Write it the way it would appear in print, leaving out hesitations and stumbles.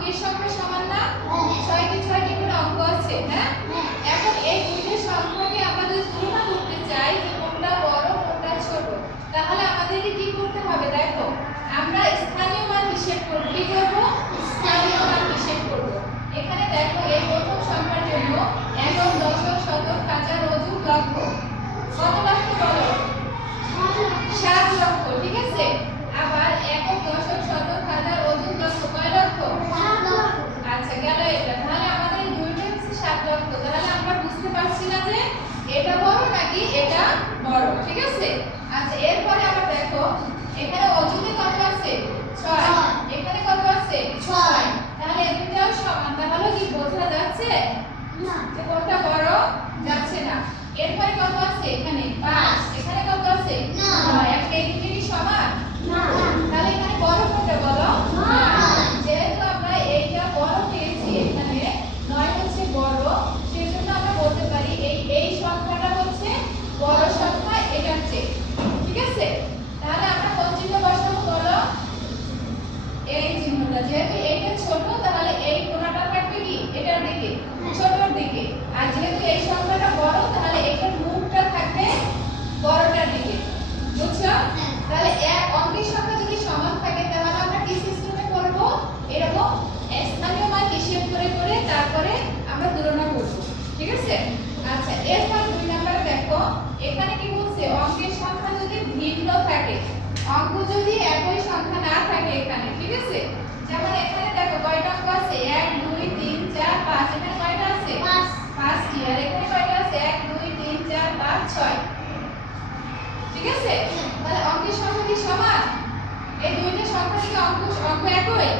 অঙ্কের সংখ্যা সমান না? 6টি করে অঙ্ক আছে, হ্যাঁ? এখন এই দুইটা সংখ্যাকে আমরা যদি তুলনা করতে চাই যে কোনটা বড় কোনটা ছোট, তাহলে আমাদেরকে কি করতে হবে? দেখো, আমরা স্থানীয় মান হিসেব করব। কি করব? স্থানীয় মান হিসেব করব। এখানে দেখো এই প্রথম সংখ্যার জন্য একক, দশক, শতক, হাজার, অযুত, লক্ষ। কত লক্ষ বলো? 7 লক্ষ, ঠিক আছে? আবার একক, দশক, শতক, হাজার, অযুত, লক্ষ কয় লক্ষ? 7 লক্ষ। আচ্ছা, গেল এটা। তাহলে আমাদের এই দুইটা হচ্ছে 7 লক্ষ। তাহলে আমরা বুঝতে পারছি না যে এটা বড় নাকি এটা বড়, ঠিক আছে? আচ্ছা, এরপরে আবার দেখো এখানে অযুতে কত আছে? 6। এখানে কত আছে? 6। তাহলে এই দুটোও সমান। তাহলে কি বোঝা যাচ্ছে না যে কোনটা বড়? যাচ্ছে না। এরপরে কত আছে? এখানে 5। এখানে কত আছে? 9। এখন এই দুটো কি সমান? না। তাহলে এখানে বড় কোনটা বলো? 9। যেহেতু আমরা এইটা বড় পেয়েছি, এখানে 9 হচ্ছে বড়, সেজন্য আমরা বলতে পারি এই সংখ্যাটা হচ্ছে বড় সংখ্যা এটার চেয়ে, ঠিক আছে? তাহলে আমরা কোন চিহ্ন বসাবো বলো? এই চিহ্নটা। যেহেতু এইটা ছোট, তাহলে এই কোণাটা থাকবে কি এটার দিকে, ছোটর দিকে। আর যেহেতু এই সংখ্যাটা বড়, তাহলে এটার মুখটা থাকবে বড়টার দিকে। বুঝছো? তাহলে এক অঙ্কের সংখ্যা যদি সমান থাকে, তাহলে আমরা কি সিস্টেমে করব? এরকম স্থানীয় মান হিসাব করে করে তারপরে আমরা তুলনা করব, ঠিক আছে? আচ্ছা, এরপর 2 নম্বরে দেখো এখানে কি বলছে? অঙ্কের সংখ্যা যদি ভিন্ন থাকে, অঙ্ক যদি একই সংখ্যা না থাকে এখানে, ঠিক আছে? যেমন এখানে দেখো কয়টা অঙ্ক আছে? 1 2 3 4 5। এখানে কয়টা আছে? 5টি। আর এখানে কয়টা আছে? 1 2 3 4 5 6। ঠিক আছে? তাহলে অঙ্কের সংখ্যা কি সমান? এই দুইটা সংখ্যা থেকে অঙ্ক একই?